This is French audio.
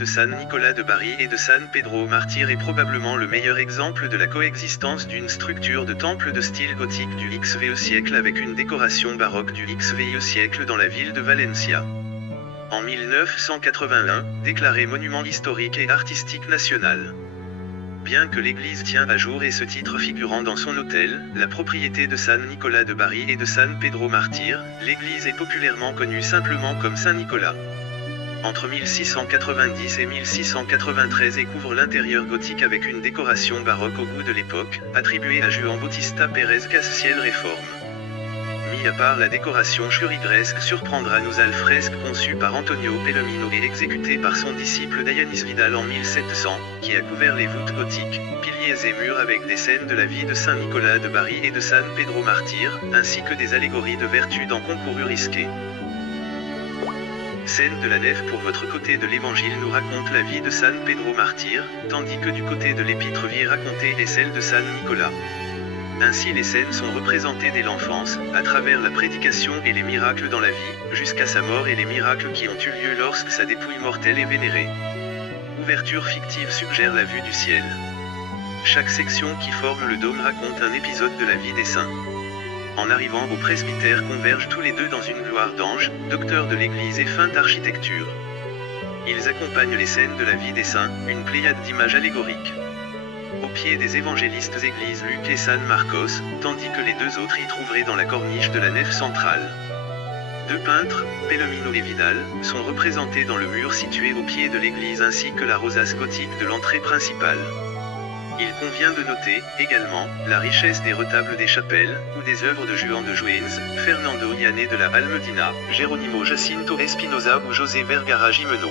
de San Nicolas de Bari et de San Pedro Martir est probablement le meilleur exemple de la coexistence d'une structure de temple de style gothique du XVe siècle avec une décoration baroque du XVe siècle dans la ville de Valencia. En 1981, déclaré monument historique et artistique national. Bien que l'église tient à jour et ce titre figurant dans son hôtel, la propriété de San Nicolas de Bari et de San Pedro Martir, l'église est populairement connue simplement comme Saint-Nicolas. Entre 1690 et 1693 et couvre l'intérieur gothique avec une décoration baroque au goût de l'époque, attribuée à Juan Bautista Pérez Castiel Réforme. Mis à part la décoration churrigueresque surprendra-nous alfresque conçu par Antonio Pelomino et exécuté par son disciple Dayanis Vidal en 1700, qui a couvert les voûtes gothiques, piliers et murs avec des scènes de la vie de Saint Nicolas de Bari et de San Pedro Martir, ainsi que des allégories de vertu dans concourus risqués. Scène de la nef pour votre côté de l'évangile nous raconte la vie de San Pedro Martir, tandis que du côté de l'épître vie racontée est celle de San Nicolas. Ainsi les scènes sont représentées dès l'enfance, à travers la prédication et les miracles dans la vie, jusqu'à sa mort et les miracles qui ont eu lieu lorsque sa dépouille mortelle est vénérée. Ouverture fictive suggère la vue du ciel. Chaque section qui forme le dôme raconte un épisode de la vie des saints. En arrivant au presbytère convergent tous les deux dans une gloire d'ange, docteur de l'église et fin d'architecture. Ils accompagnent les scènes de la vie des saints, une pléiade d'images allégoriques. Au pied des évangélistes églises Luc et San Marcos, tandis que les deux autres y trouveraient dans la corniche de la nef centrale. Deux peintres, Pelomino et Vidal, sont représentés dans le mur situé au pied de l'église ainsi que la rosace gothique de l'entrée principale. Il convient de noter, également, la richesse des retables des chapelles, ou des œuvres de Juan de Juez, Fernando Llané de la Almedina, Geronimo Jacinto Espinosa ou José Vergara Gimeno.